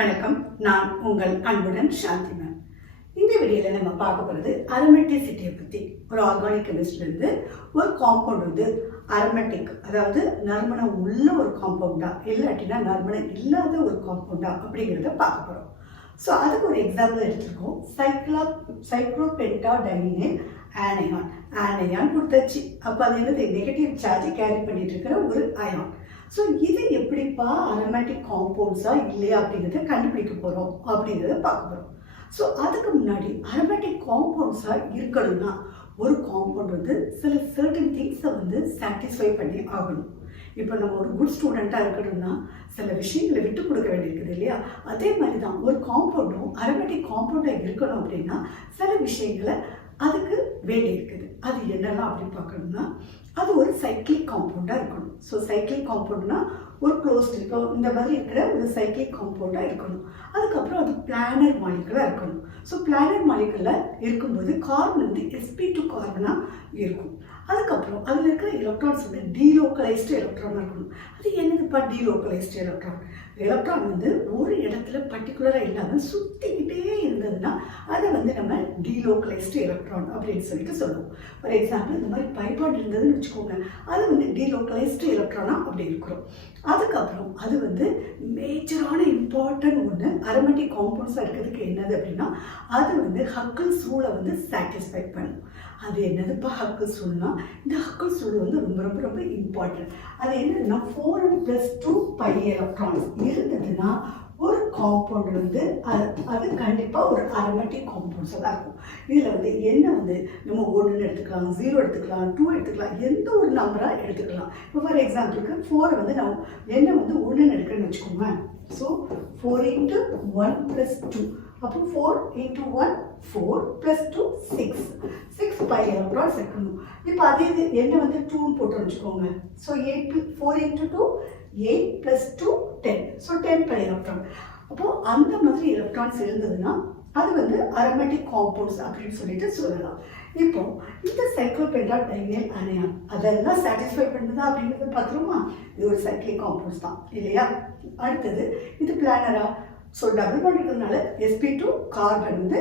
வணக்கம். நான் உங்கள் அன்புடன் சாந்தி மேம். இந்த வீடியோவில் நம்ம பார்க்க போகிறது அரோமேட்டிசிட்டியை பற்றி. ஒரு ஆர்கானிக் கெமிஸ்ட்ரியிலிருந்து ஒரு காம்பவுண்ட் வந்து அரோமேட்டிக், அதாவது நறுமணம் உள்ள ஒரு காம்பவுண்டா இல்லாட்டினா நறுமணம் இல்லாத ஒரு காம்பவுண்டா அப்படிங்கிறத பார்க்க போகிறோம். ஸோ அதுக்கு ஒரு எக்ஸாம்பிள் எடுத்துருக்கோம். சைக்ளோபென்டாடைனில் ஆனையான் கொடுத்தாச்சு. அப்போ அது என்னது, நெகட்டிவ் சார்ஜ் கேரி பண்ணிட்டு இருக்கிற ஒரு அயான். ஸோ இது எப்படிப்பா அரோமேட்டிக் காம்பவுண்ட்ஸா இல்லையா அப்படிங்கிறத கண்டுபிடிக்க போகிறோம் அப்படிங்கிறத பார்க்க போகிறோம். ஸோ அதுக்கு முன்னாடி அரோமேட்டிக் காம்பவுண்ட்ஸா இருக்கணும்னா ஒரு காம்பவுண்ட் வந்து சில சர்டன் திங்ஸை வந்து சாட்டிஸ்ஃபை பண்ணி ஆகணும். இப்போ நம்ம ஒரு குட் ஸ்டூடெண்ட்டாக இருக்கணும்னா சில விஷயங்களை விட்டு கொடுக்க வேண்டியிருக்குது இல்லையா? அதே மாதிரி தான் ஒரு காம்பவுண்டும் அரோமேட்டிக் காம்பவுண்டாக இருக்கணும் அப்படின்னா சில விஷயங்களை அதுக்கு வேண்டி இருக்குது. அது என்னெல்லாம் அப்படின்னு பார்க்கணும்னா அது ஒரு சைக்கிளிக் காம்பவுண்டாக இருக்கணும். ஸோ சைக்கிளிக் காம்பவுண்ட்னா ஒரு க்ளோஸ்ட், இப்போ இந்த மாதிரி இருக்கிற ஒரு சைக்கிளிக் காம்பவுண்டாக இருக்கணும். அதுக்கப்புறம் அது பிளானர் மாலிகுலாக இருக்கணும். ஸோ பிளானர் மாலிகுலாக இருக்கும்போது கார்பன் வந்து sp2 கார்பனாக இருக்கும். அதுக்கப்புறம் அதில் இருக்கிற எலக்ட்ரான்ஸ் வந்து டீலோக்கலைஸ்டு எலக்ட்ரானாக இருக்கணும். அது என்னதுப்பா டீலோக்கலைஸ்டு எலக்ட்ரான்? எலக்ட்ரான் வந்து ஒரு இடத்துல பர்டிகுலராக இல்லாமல் சுற்றிக்கிட்டே இருந்ததுன்னா அதை வந்து நம்ம டீலோக்கலைஸ்டு எலக்ட்ரான் அப்படின்னு சொல்லிட்டு சொல்லுவோம். ஃபார் எக்ஸாம்பிள் இந்த மாதிரி பைபாட் இருந்ததுன்னு வச்சுக்கோங்க, அது வந்து டீலோக்கலைஸ்டு எலக்ட்ரானாக அப்படி இருக்கிறோம். அதுக்கப்புறம் அது வந்து மேஜரான இம்பார்ட்டன்ட் ஒன்று அரோமேட்டிக் காம்பவுண்ட்ஸாக இருக்கிறதுக்கு என்னது அப்படின்னா அது வந்து ஹக்கிள்ஸ் ரூலை வந்து சாட்டிஸ்ஃபை பண்ணும். அது என்னதுப்பா ஹக்கிள்ஸ் ரூல்னா, இந்த ஹக்கிள்ஸ் ரூல் வந்து ரொம்ப ரொம்ப ரொம்ப இம்பார்ட்டன்ட். அது என்னதுன்னா 4n+2 பை எலக்ட்ரான்ஸ் இருந்ததுன்னா ஒரு காம்பவுண்ட் வந்து அது கண்டிப்பாக ஒரு அரோமேட்டிக் காம்பவுண்ட்ஸாக தான் இருக்கும். இதில் வந்து என்ன வந்து நம்ம 1 எடுத்துக்கலாம், 0 எடுத்துக்கலாம், 2 எடுத்துக்கலாம், எந்த ஒரு நம்பராக எடுத்துக்கலாம். இப்போ ஃபார் எக்ஸாம்பிளுக்கு 4 வந்து நம்ம என்ன வந்து 1 எடுக்கிறேன்னு வச்சுக்கோங்க. ஸோ 4 × 1 + 2, அப்போ 4 × 1 4 + 2 6 பை எலக்ட்ரான்ஸ் இருக்கணும். இப்போ அதே இது என்ன வந்து 2ன்னு போட்டு வச்சுக்கோங்க. So 4 × 2 8 + 2 10, so 10 by electron. அப்போது அந்த மாதிரி எலக்ட்ரான்ஸ் இருந்ததுன்னா அது வந்து அரோமேட்டிக் காம்பவுண்ட்ஸ் அப்படின்னு சொல்லிட்டு சொல்லலாம். இப்போ இந்த சைக்ளோபென்டாடைனில் அயான் அதெல்லாம் சாட்டிஸ்ஃபை பண்ணுதா அப்படிங்கிறத பார்த்துருமா? இது ஒரு சைக்ளிக் காம்பவுண்ட்ஸ் தான் இல்லையா? அடுத்தது இது பிளானரா? ஸோ டபுள் பாண்ட் இருக்கிறதுனால sp2 கார்பன் வந்து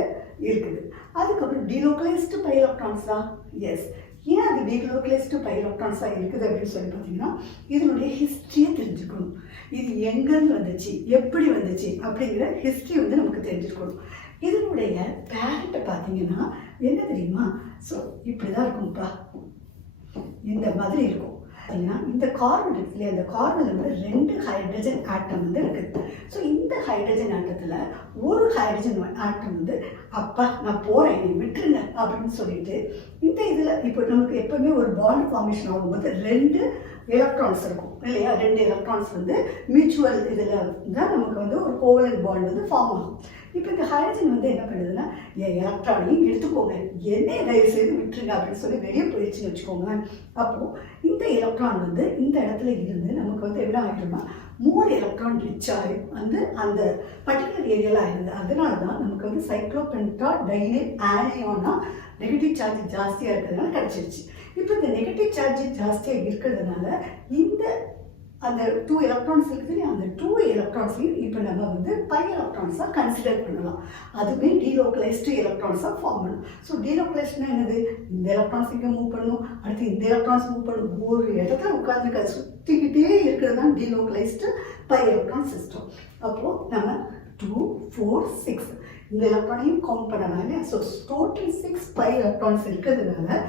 இருக்குது. அதுக்கப்புறம் டீலோக்கலைஸ்டு பை எலக்ட்ரான்ஸ் தான். எஸ், ஏன் அது டீலோக்கலைஸ்டு பை எலக்ட்ரான்ஸாக இருக்குது அப்படின்னு சொல்லி பார்த்தீங்கன்னா இதனுடைய ஹிஸ்ட்ரியை தெரிஞ்சுக்கணும். இது எங்கேருந்து வந்துச்சு, எப்படி வந்துச்சு அப்படிங்கிற ஹிஸ்ட்ரி வந்து நமக்கு தெரிஞ்சுக்கணும். இதனுடைய பேரண்ட்டை பார்த்தீங்கன்னா என்ன தெரியுமா? ஸோ இப்படி தான் இருக்கும்ப்பா, இந்த மாதிரி இருக்கும். இந்த கார்பன் இருக்கு இல்லையா, இந்த கார்பனில் வந்து 2 ஹைட்ரஜன் ஆட்டம் வந்து இருக்குது. ஸோ இந்த ஹைட்ரஜன் ஆட்டத்தில் ஒரு ஹைட்ரஜன் ஆட்டம் வந்து அப்பா நான் போகிறேன் நீ விட்டுருங்க அப்படின்னு சொல்லிட்டு இந்த இதில் இப்போ நமக்கு எப்பவுமே ஒரு பாண்ட் ஃபார்மேஷன் ஆகும்போது 2 எலக்ட்ரான்ஸ் இருக்கும் இல்லையா? 2 எலக்ட்ரான்ஸ் வந்து மியூச்சுவல் இதில் தான் நமக்கு வந்து ஒரு கோவலன்ட் பாண்ட் வந்து ஃபார்ம் ஆகும். இப்போ இந்த ஹைட்ரஜன் வந்து என்ன பண்ணுதுன்னா என் எலக்ட்ரானையும் எடுத்துக்கோங்க, என்னை தயவு செய்து விட்டுருங்க அப்படின்னு சொல்லி வெளியே போயிடுச்சுன்னு வச்சுக்கோங்க. அப்போது இந்த எலக்ட்ரான் வந்து இந்த இடத்துல இருந்து நமக்கு வந்து என்ன ஆகிடும்னா 3 எலக்ட்ரான் ரிச் ஆகி வந்து அந்த பர்டிகுலர் ஏரியாவில் ஆகிடுது. அதனால தான் நமக்கு வந்து சைக்ளோபென்டாடைனில் ஆனையானா நெகட்டிவ் சார்ஜ் ஜாஸ்தியாக இருக்கிறதுனால கிடச்சிருச்சு. இப்போ இந்த நெகட்டிவ் சார்ஜ் ஜாஸ்தியாக இருக்கிறதுனால இந்த அந்த 2 எலக்ட்ரான்ஸ் இருக்குது, அந்த 2 எலக்ட்ரான்ஸையும் இப்போ நம்ம வந்து பை எலக்ட்ரான்ஸாக கன்சிடர் பண்ணலாம். அதுவே டீலோக்கலைஸ்டு எலக்ட்ரான்ஸாக ஃபார்ம் பண்ணும். ஸோ டீலோக்கலைஸ்ட்னா என்னது, இந்த எலக்ட்ரான்ஸ் இங்கே மூவ் பண்ணணும், அடுத்து இந்த எலக்ட்ரான்ஸ் மூவ் பண்ணணும், ஒரு இடத்துல உட்காந்துருக்க சுற்றிக்கிட்டே இருக்கிறது தான் டீலோக்கலைஸ்டு பை எலக்ட்ரான் சிஸ்டம். அப்போது நம்ம 2 4 6 இந்த எலக்ட்ரானையும் கவுண்ட் பண்ணலாம் இல்லையா? ஸோ டோட்டல் 6 பை எலக்ட்ரான்ஸ் இருக்கிறதுனால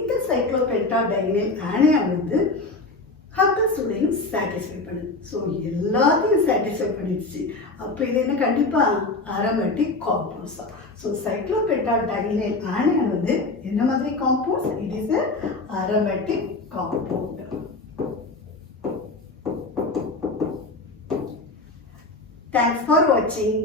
இந்த சைக்ளோபென்டாடைனில் ஆனையான் வந்து ஹக்கிள்ஸ் ரூலையும் சாட்டிஸ்ஃபை பண்ணுது. ஸோ எல்லாத்தையும் சாட்டிஸ்ஃபை பண்ணிடுச்சு. அப்போ இது என்ன கண்டிப்பாக அரோமேட்டிக் காம்பவுண்ட்ஸ் தான். ஸோ சைக்ளோபென்டாடைனில் ஆனையான் வந்து என்ன மாதிரி compounds? It is a aromatic compound. Thanks for watching.